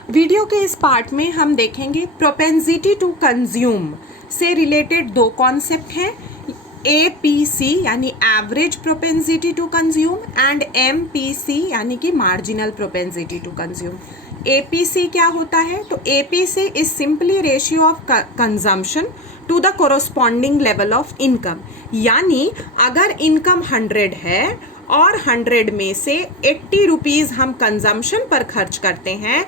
Video के इस part में हम देखेंगे प्रोपेंसिटी टू कंज्यूम से रिलेटेड दो कॉन्सेप्ट हैं, APC यानी average propensity to consume and MPC यानी कि marginal propensity to consume. APC क्या होता है? तो APC is simply ratio of consumption to the corresponding level of income. यानी अगर इनकम 100 है और 100 में से 80 रुपीज़ हम कंजम्पशन पर खर्च करते हैं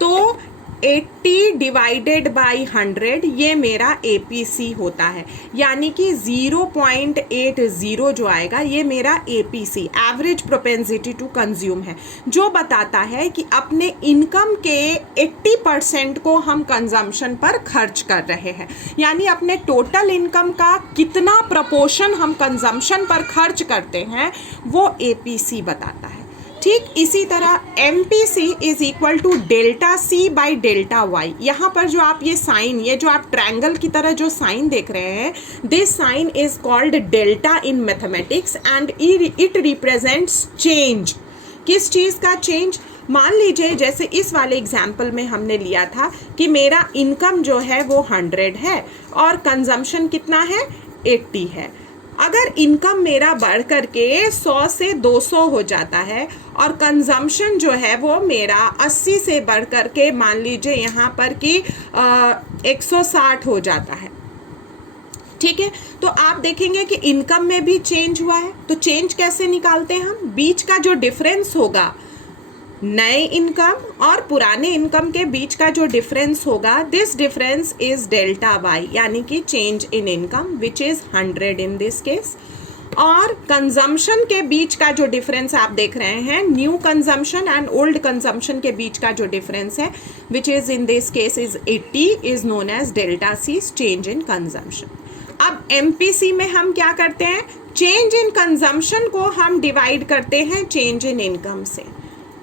तो 80 डिवाइडेड बाई 100 ये मेरा APC होता है। यानी कि 0.80 जो आएगा ये मेरा APC average propensity to consume है, जो बताता है कि अपने इनकम के 80% को हम कंजम्पशन पर खर्च कर रहे हैं। यानी अपने टोटल इनकम का कितना प्रपोर्शन हम कंजम्पशन पर खर्च करते हैं वो APC बताता है। ठीक इसी तरह MPC is equal to delta C by delta Y. यहाँ पर जो आप ये साइन, ये जो आप ट्रायंगल की तरह जो साइन देख रहे हैं, this sign is called delta in mathematics and it represents change. किस चीज़ का चेंज? मान लीजिए जैसे इस वाले एग्जाम्पल में हमने लिया था कि मेरा इनकम जो है वो 100 है और कंजम्पशन कितना है? 80 है। अगर इनकम मेरा बढ़ करके 100 से 200 हो जाता है और कंजम्पशन जो है वो मेरा 80 से बढ़ करके मान लीजिए यहाँ पर कि 160 हो जाता है, ठीक है, तो आप देखेंगे कि इनकम में भी चेंज हुआ है। तो चेंज कैसे निकालते हैं हम? बीच का जो डिफरेंस होगा नए इनकम और पुराने इनकम के बीच का जो डिफरेंस होगा, this difference is delta Y, यानी कि change in income which is 100 in this case. और कंजम्पशन के बीच का जो डिफरेंस आप देख रहे हैं, new consumption and old consumption के बीच का जो डिफरेंस है which is in this case is 80, is known as delta C, change in consumption. अब MPC में हम क्या करते हैं? चेंज इन कंजम्पशन को हम डिवाइड करते हैं चेंज इन इनकम से,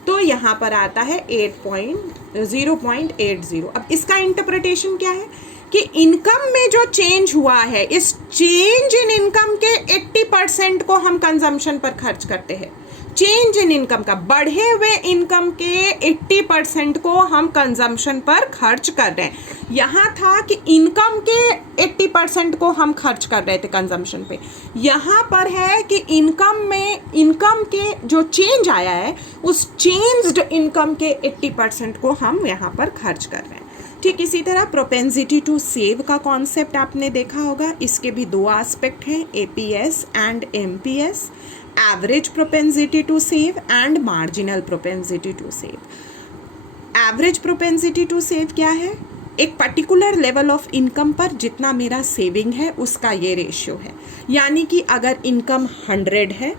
तो यहाँ पर आता है 0.80। अब इसका इंटरप्रिटेशन क्या है कि इनकम में जो चेंज हुआ है, इस चेंज इन इनकम के 80% को हम कंजम्पशन पर खर्च करते हैं। चेंज इन इनकम का, बढ़े हुए इनकम के 80% को हम कंजम्पशन पर खर्च कर रहे हैं। यहाँ था कि इनकम के 80% को हम खर्च कर रहे थे कंजम्पशन पे, यहाँ पर है कि इनकम में इनकम के जो चेंज आया है उस चेंज्ड इनकम के 80% को हम यहाँ पर खर्च कर रहे हैं। ठीक इसी तरह प्रोपेंसिटी टू सेव का कॉन्सेप्ट आपने देखा होगा। इसके भी दो एस्पेक्ट हैं, APS and MPS, average propensity to save and marginal propensity to save. Average propensity to save क्या है? एक पर्टिकुलर लेवल ऑफ इनकम पर जितना मेरा सेविंग है उसका ये रेशियो है। यानी कि अगर इनकम 100 है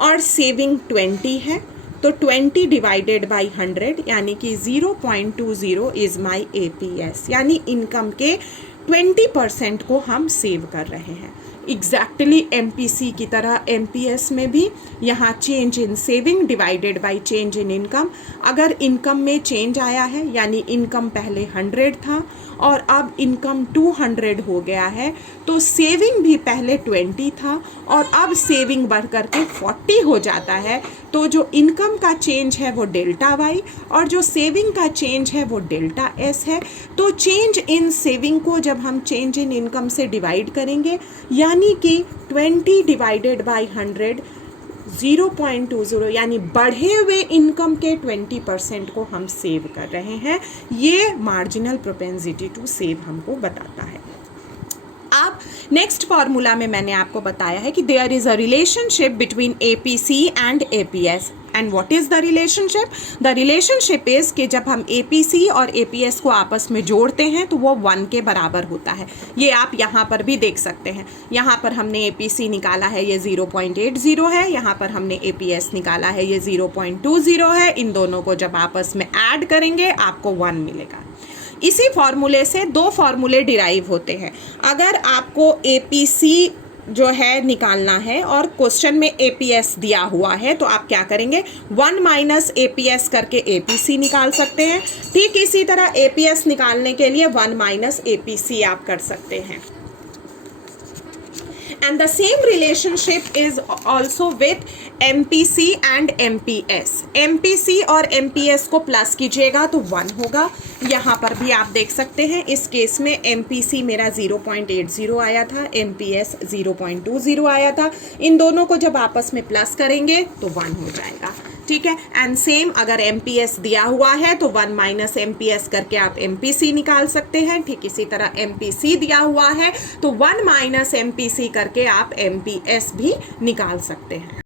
और सेविंग 20 है तो 20 डिवाइडेड बाई 100 यानी कि 0.20 इज माई APS, यानी इनकम के 20% को हम सेव कर रहे हैं। एग्जैक्टली MPC की तरह MPS में भी यहाँ change in saving divided by change in income. अगर इनकम में चेंज आया है यानी इनकम पहले 100 था और अब इनकम 200 हो गया है, तो सेविंग भी पहले 20 था और अब सेविंग बढ़ करके 40 हो जाता है, तो जो इनकम का चेंज है वो डेल्टा वाई और जो सेविंग का चेंज है वो डेल्टा S है। तो चेंज इन सेविंग को जब हम चेंज इन इनकम से डिवाइड करेंगे, यानी कि 20 डिवाइडेड बाई 100 0.20, यानी बढ़े हुए इनकम के 20% को हम सेव कर रहे हैं। ये मार्जिनल प्रोपेंसिटी टू सेव हमको बताता है। अब नेक्स्ट फार्मूला में मैंने आपको बताया है कि there is a relationship between APC and APS। And what is the relationship? The relationship is कि जब हम APC और APS को आपस में जोड़ते हैं तो वो 1 के बराबर होता है। ये आप यहाँ पर भी देख सकते हैं। यहाँ पर हमने APC निकाला है, ये 0.80 है। यहाँ पर हमने APS निकाला है, ये 0.20 है। इन दोनों को जब आपस में ऐड करेंगे आपको 1 मिलेगा। इसी फॉर्मूले से दो फॉर्मूले डिराइव होते हैं। अगर आपको APC जो है निकालना है और क्वेश्चन में APS दिया हुआ है तो आप क्या करेंगे? 1 माइनस APS करके APC निकाल सकते हैं। ठीक इसी तरह APS निकालने के लिए 1 माइनस APC आप कर सकते हैं। and the same relationship is also with MPC and MPS. MPC और MPS को प्लस कीजिएगा तो 1 होगा। यहाँ पर भी आप देख सकते हैं इस केस में MPC मेरा 0.80 आया था, MPS 0.20 आया था। इन दोनों को जब आपस में प्लस करेंगे तो 1 हो जाएगा, ठीक है। एंड सेम अगर MPS दिया हुआ है तो 1 माइनस MPS करके आप MPC निकाल सकते हैं। ठीक इसी तरह MPC दिया हुआ है तो 1 माइनस MPC करके आप MPS भी निकाल सकते हैं।